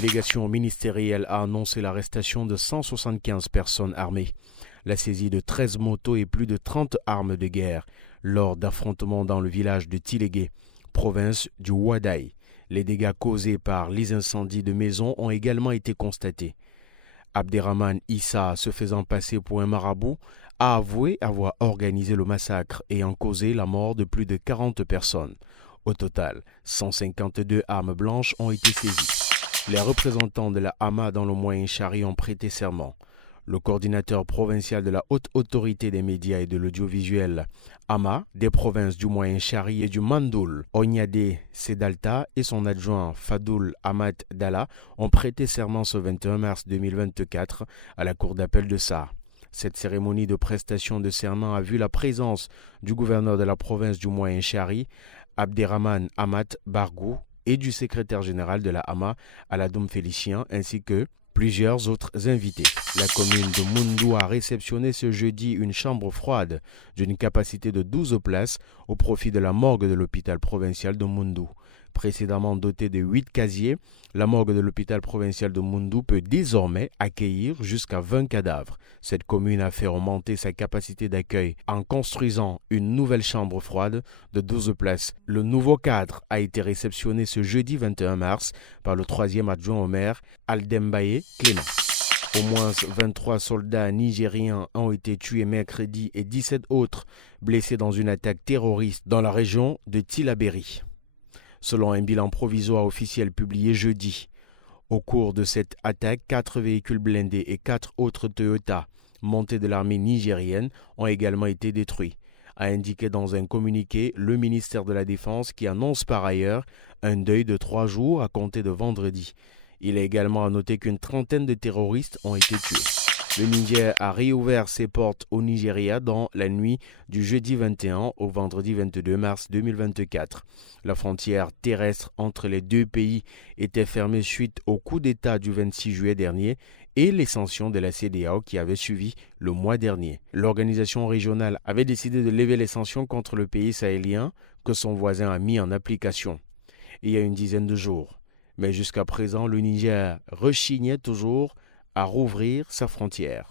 délégation ministérielle a annoncé l'arrestation de 175 personnes armées, la saisie de 13 motos et plus de 30 armes de guerre lors d'affrontements dans le village de Tilégué, province du Ouaddaï. Les dégâts causés par les incendies de maisons ont également été constatés. Abderrahmane Issa, se faisant passer pour un marabout, a avoué avoir organisé le massacre ayant causé la mort de plus de 40 personnes. Au total, 152 armes blanches ont été saisies. Les représentants de la Hama dans le Moyen-Chari ont prêté serment. Le coordinateur provincial de la Haute Autorité des médias et de l'audiovisuel, Hama, des provinces du Moyen-Chari et du Mandoul, Ognadé Sedalta et son adjoint Fadoul Ahmad Dalla ont prêté serment ce 21 mars 2024 à la Cour d'appel de Sarre. Cette cérémonie de prestation de serment a vu la présence du gouverneur de la province du Moyen-Chari, Abderrahmane Ahmad Bargou, et du secrétaire général de la Hama, Aladoum Félicien, ainsi que plusieurs autres invités. La commune de Moundou a réceptionné ce jeudi une chambre froide d'une capacité de 12 places au profit de la morgue de l'hôpital provincial de Moundou. Précédemment dotée de 8 casiers, la morgue de l'hôpital provincial de Moundou peut désormais accueillir jusqu'à 20 cadavres. Cette commune a fait augmenter sa capacité d'accueil en construisant une nouvelle chambre froide de 12 places. Le nouveau cadre a été réceptionné ce jeudi 21 mars par le 3e adjoint au maire, Aldembaye Clément. Au moins 23 soldats nigériens ont été tués mercredi et 17 autres blessés dans une attaque terroriste dans la région de Tillabéri. Selon un bilan provisoire officiel publié jeudi, au cours de cette attaque, 4 véhicules blindés et 4 autres Toyota montés de l'armée nigérienne ont également été détruits, a indiqué dans un communiqué le ministère de la Défense qui annonce par ailleurs un deuil de 3 jours à compter de vendredi. Il est également à noter qu'une trentaine de terroristes ont été tués. Le Niger a réouvert ses portes au Nigeria dans la nuit du jeudi 21 au vendredi 22 mars 2024. La frontière terrestre entre les deux pays était fermée suite au coup d'État du 26 juillet dernier et les sanctions de la CEDEAO qui avaient suivi le mois dernier. L'organisation régionale avait décidé de lever les sanctions contre le pays sahélien que son voisin a mis en application il y a une dizaine de jours. Mais jusqu'à présent, le Niger rechignait toujours à rouvrir sa frontière.